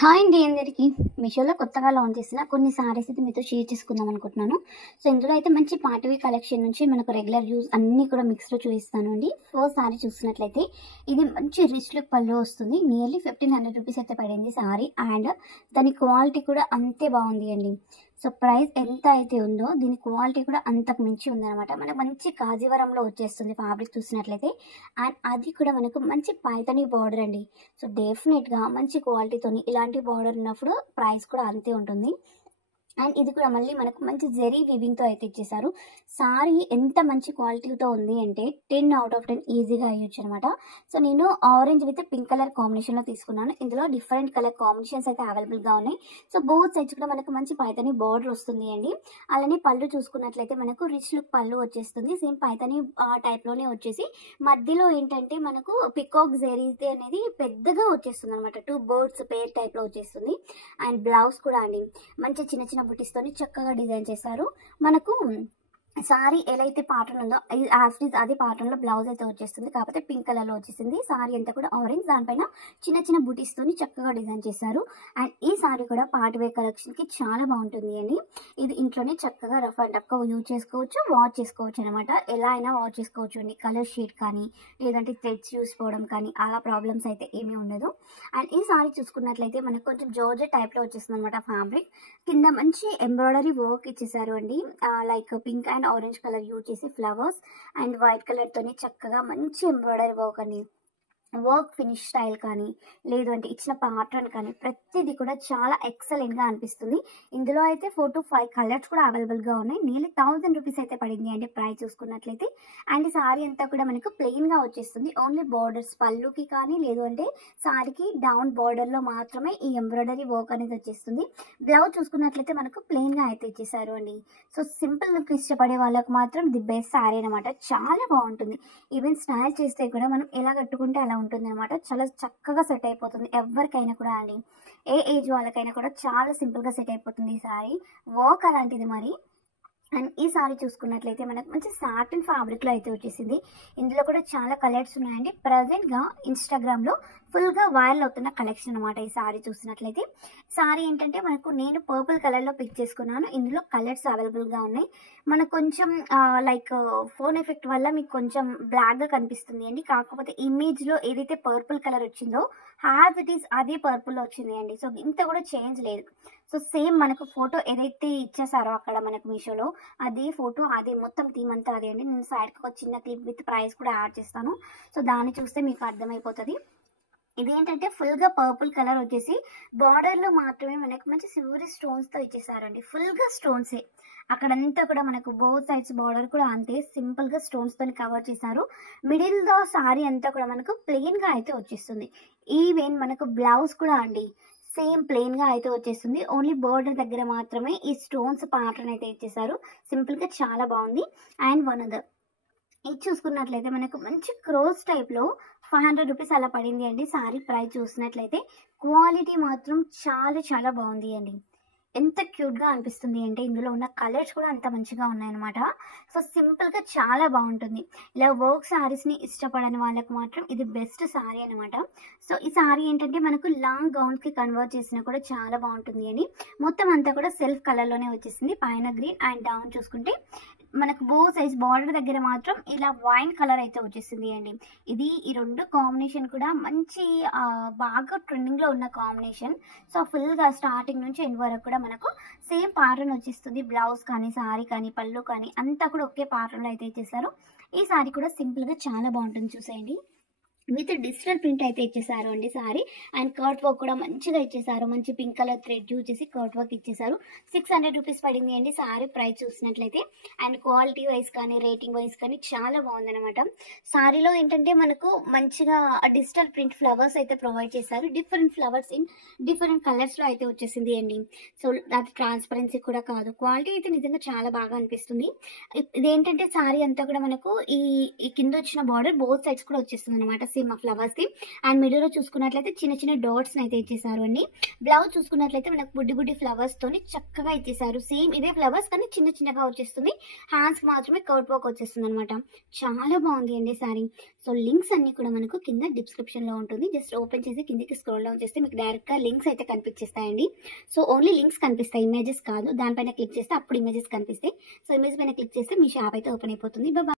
Hi అండి అందరికీ. మీషోలో కొత్తగా లాంచ్ చేసిన కొన్ని సారీస్ అయితే మీతో షేర్ చేసుకుందాం అనుకుంటున్నాను. సో ఇందులో అయితే మంచి పార్టీ కలెక్షన్ నుంచి మనకు రెగ్యులర్ యూజ్ అన్నీ కూడా మిక్స్లో చూపిస్తాను అండి. ఫస్ట్ సారీ చూస్తున్నట్లయితే ఇది మంచి రిచ్ లుక్ పళ్ళు వస్తుంది. నియర్లీ 1500 రూపీస్ అయితే పడింది సారీ. అండ్ దాని క్వాలిటీ కూడా అంతే బాగుంది అండి. సో ప్రైస్ ఎంత అయితే ఉందో దీని క్వాలిటీ కూడా అంతకు మించి ఉందన్నమాట. మనకు మంచి కాజీవరంలో వచ్చేస్తుంది ఫ్యాబ్రిక్ చూసినట్లయితే. అండ్ అది కూడా మనకు మంచి పైతని బార్డర్ అండి. సో డెఫినెట్గా మంచి క్వాలిటీతోని ఇలాంటి బార్డర్ ఉన్నప్పుడు ప్రైస్ కూడా అంతే ఉంటుంది. అండ్ ఇది కూడా మళ్ళీ మనకు మంచి జెరీ వీవింగ్తో అయితే ఇచ్చేసారు. సారీ ఎంత మంచి క్వాలిటీతో ఉంది అంటే 10 out of 10 ఈజీగా అయ్యొచ్చు అనమాట. సో నేను ఆరెంజ్ విత్ పింక్ కలర్ కాంబినేషన్లో తీసుకున్నాను. ఇందులో డిఫరెంట్ కలర్ కాంబినేషన్స్ అయితే అవైలబుల్గా ఉన్నాయి. సో బోత్ సైడ్స్ కూడా మనకు మంచి పైతని బార్డర్ వస్తుంది అండి. అలానే పళ్ళు చూసుకున్నట్లయితే మనకు రిచ్ లుక్ పళ్ళు వచ్చేస్తుంది. సేమ్ పైతని టైప్లోనే వచ్చేసి మధ్యలో ఏంటంటే మనకు పికాక్ జెరీ అనేది పెద్దగా వచ్చేస్తుంది అనమాట. 2 బర్డ్స్ పేర్ టైప్లో వచ్చేస్తుంది. అండ్ బ్లౌజ్ కూడా అండి మంచి చిన్న చిన్న బుటీస్తోని చక్కగా డిజైన్ చేశారు. మనకు సారీ ఎలా అయితే ప్యాటర్న్ ఉందో అదే ప్యాటర్న్లో బ్లౌజ్ అయితే వచ్చేస్తుంది. కాకపోతే పింక్ కలర్లో వచ్చేసింది. సారీ అంతా కూడా ఆరెంజ్, దానిపైన చిన్న చిన్న బుటీస్తోని చక్కగా డిజైన్ చేశారు. అండ్ ఈ సారీ కూడా పార్టీ వేర్ కలెక్షన్కి చాలా బాగుంటుంది అండి. ఇది ఇంట్లోనే చక్కగా రఫ్ అండ్ టఫ్గా యూజ్ చేసుకోవచ్చు, వాష్ చేసుకోవచ్చు అనమాట. ఎలా అయినా వాష్ చేసుకోవచ్చు అండి. కలర్ షీట్ కానీ లేదంటే థ్రెడ్స్ యూస్ పోవడం కానీ అలా ప్రాబ్లమ్స్ అయితే ఏమీ ఉండదు. అండ్ ఈ సారీ చూసుకున్నట్లయితే మనకు కొంచెం జార్జెట్ టైప్లో వచ్చేస్తుంది అనమాట ఫ్యాబ్రిక్. కింద మంచి ఎంబ్రాయిడరీ వర్క్ ఇచ్చేసారు అండి. Like pink and orange colour use చేసి ఫ్లవర్స్ అండ్ వైట్ కలర్ తోని చక్కగా మంచి ఎంబ్రాయిడరీ వర్క్ అండి. వర్క్ ఫినిష్ స్టైల్ కానీ లేదు అంటే ఇచ్చిన ప్యాటర్న్ కానీ ప్రతిదీ కూడా చాలా ఎక్సలెంట్గా అనిపిస్తుంది. ఇందులో అయితే 4 to 5 కలర్స్ కూడా అవైలబుల్గా ఉన్నాయి. నియర్లీ 1000 రూపీస్ అయితే పడింది అంటే ప్రైస్ చూసుకున్నట్లయితే. అండ్ ఈ సారీ అంతా కూడా మనకు ప్లెయిన్గా వచ్చేస్తుంది. ఓన్లీ బార్డర్స్ పళ్ళుకి కానీ లేదు అంటే సారీకి డౌన్ బార్డర్లో మాత్రమే ఈ ఎంబ్రాయిడరీ వర్క్ అనేది వచ్చేస్తుంది. బ్లౌజ్ చూసుకున్నట్లయితే మనకు ప్లెయిన్గా అయితే ఇచ్చేసారు అండి. సో సింపుల్ లుక్ ఇష్టపడే వాళ్ళకు మాత్రం ది బెస్ట్ సారీ అనమాట. చాలా బాగుంటుంది. ఈవెన్ స్టైల్ చేస్తే కూడా మనం ఎలా కట్టుకుంటే అలా ఉంటుంది అనమాట. చాలా చక్కగా సెట్ అయిపోతుంది ఎవరికైనా కూడా అండి. ఏ ఏజ్ వాళ్ళకైనా కూడా చాలా సింపుల్గా సెట్ అయిపోతుంది ఈ సారీ. వర్క్ అలాంటిది మరి. అండ్ ఈ సారీ చూసుకున్నట్లయితే మనకు మంచి సాటిన్ ఫ్యాబ్రిక్లో అయితే వచ్చేసింది. ఇందులో కూడా చాలా కలర్స్ ఉన్నాయండి. ప్రజెంట్గా ఇన్స్టాగ్రామ్లో ఫుల్గా వైరల్ అవుతున్న కలెక్షన్ అనమాట ఈ సారీ చూసినట్లయితే. సారీ ఏంటంటే మనకు నేను పర్పుల్ కలర్లో పిక్ చేసుకున్నాను. ఇందులో కలర్స్ అవైలబుల్గా ఉన్నాయి. మనకు కొంచెం లైక్ ఫోన్ ఎఫెక్ట్ వల్ల మీకు కొంచెం బ్లాక్గా కనిపిస్తుంది అండి. కాకపోతే ఇమేజ్లో ఏదైతే పర్పుల్ కలర్ వచ్చిందో హ్యావ్ ఇట్ ఈస్ అదే పర్పుల్లో వచ్చింది అండి. సో ఇంత కూడా చేంజ్ లేదు. సో సేమ్ మనకు ఫోటో ఏదైతే ఇచ్చేసారో అక్కడ మనకు మీషోలో అదే ఫోటో అదే మొత్తం థీమ్ అంతా అదే అండి. నేను సైడ్కి ఒక చిన్న క్లిప్ విత్ ప్రైస్ కూడా యాడ్ చేస్తాను. సో దాన్ని చూస్తే మీకు అర్థమైపోతుంది. ఇదేంటంటే ఫుల్గా పర్పుల్ కలర్ వచ్చేసి బార్డర్లో మాత్రమే మనకు మంచి సిల్వరీ స్టోన్స్తో ఇచ్చేసారండి. ఫుల్గా స్టోన్సే అక్కడంతా కూడా మనకు బోత్ సైడ్స్ బార్డర్ కూడా అంతే సింపుల్గా స్టోన్స్తో కవర్ చేశారు. మిడిల్లో సారీ అంతా కూడా మనకు ప్లెయిన్గా అయితే వచ్చేస్తుంది. ఈవెన్ మనకు బ్లౌజ్ కూడా అండి సేమ్ ప్లెయిన్గా అయితే వచ్చేస్తుంది. ఓన్లీ బోర్డర్ దగ్గర మాత్రమే ఈ స్టోన్స్ ప్యాటర్న్ అయితే ఇచ్చేసారు. సింపుల్గా చాలా బాగుంది. అండ్ వన్ అదర్ ఇది చూసుకున్నట్లయితే మనకు మంచి క్రోస్ టైప్లో 500 రూపీస్ అలా పడింది అండి. సారీ ప్రైస్ చూసినట్లయితే క్వాలిటీ మాత్రం చాలా చాలా బాగుంది అండి. ఎంత క్యూట్గా అనిపిస్తుంది అంటే ఇందులో ఉన్న కలర్స్ కూడా అంత మంచిగా ఉన్నాయన్నమాట. సో సింపుల్గా చాలా బాగుంటుంది. ఇలా వర్క్ శారీస్ని ఇష్టపడని వాళ్ళకు మాత్రం ఇది బెస్ట్ సారీ అనమాట. సో ఈ సారీ ఏంటంటే మనకు లాంగ్ గౌన్స్కి కన్వర్ట్ చేసినా కూడా చాలా బాగుంటుంది అని. మొత్తం అంతా కూడా సెల్ఫ్ కలర్లోనే వచ్చేసింది. పైన గ్రీన్ అండ్ డౌన్ చూసుకుంటే మనకు బో సైజ్ బార్డర్ దగ్గర మాత్రం ఇలా వైన్ కలర్ అయితే వచ్చేసింది అండి. ఇది ఈ రెండు కాంబినేషన్ కూడా మంచి బాగా ట్రెండింగ్లో ఉన్న కాంబినేషన్. సో ఫుల్గా స్టార్టింగ్ నుంచి ఎండ్ వరకు కూడా మనకు సేమ్ ప్యాటర్న్ వచ్చేస్తుంది. బ్లౌజ్ కానీ సారీ కానీ పళ్ళు కానీ అంతా కూడా ఒకే ప్యాటర్న్లో అయితే ఇచ్చేసారు. ఈ సారీ కూడా సింపుల్గా చాలా బాగుంటుంది చూసేయండి. విత్ డిజిటల్ ప్రింట్ అయితే ఇచ్చేసారు అండి సారీ. అండ్ కర్ట్ వర్క్ కూడా మంచిగా ఇచ్చేసారు. మంచి పింక్ కలర్ థ్రెడ్ యూజ్ చేసి కర్ట్ వర్క్ ఇచ్చేసారు. 600 రూపీస్ పడింది అండి సారీ ప్రైస్ చూసినట్లయితే. అండ్ క్వాలిటీ వైజ్ కానీ రేటింగ్ వైజ్ కానీ చాలా బాగుందనమాట. సారీలో ఏంటంటే మనకు మంచిగా డిజిటల్ ప్రింట్ ఫ్లవర్స్ అయితే ప్రొవైడ్ చేశారు. డిఫరెంట్ ఫ్లవర్స్ ఇన్ డిఫరెంట్ కలర్స్లో అయితే వచ్చేసింది అండి. సో అది ట్రాన్స్పరెన్సీ కూడా కాదు. క్వాలిటీ అయితే నిజంగా చాలా బాగా అనిపిస్తుంది. ఇదేంటంటే సారీ అంతా కూడా మనకు ఈ కింద వచ్చిన బార్డర్ బోత్ సైడ్స్ కూడా వచ్చేస్తుంది అనమాట. సేమ్ ఆ ఫ్లవర్స్ కి. అండ్ మిడిల్ లో చూసుకున్నట్లయితే చిన్న చిన్న డాట్స్ అయితే ఇచ్చేసారు అండి. బ్లౌజ్ చూసుకున్నట్లయితే మనకు బుడ్డి బుడ్డి ఫ్లవర్స్ తోని చక్కగా ఇచ్చేసారు. సేమ్ ఇవే ఫ్లవర్స్ కానీ చిన్న చిన్నగా వచ్చేస్తుంది. హ్యాండ్స్ మాత్రమే కర్వ్ వర్క్ వచ్చేస్తుంది అనమాట. చాలా బాగుంది అండి సారీ. సో లింక్స్ అన్ని కూడా మనకు కింద డిస్క్రిప్షన్ లో ఉంటుంది. జస్ట్ ఓపెన్ చేసి కిందకి స్క్రోల్ డౌన్ చేస్తే మీకు డైరెక్ట్ గా లింక్స్ అయితే కనిపించేస్తాయండి. సో ఓన్లీ లింక్స్ కనిపిస్తాయి, ఇమేజెస్ కాదు. దానిపైన క్లిక్ చేస్తే అప్పుడు ఇమేజెస్ కనిపిస్తాయి. సో ఇమేజ్ పైన క్లిక్ చేస్తే మీ షాప్ అయితే ఓపెన్ అయిపోతుంది.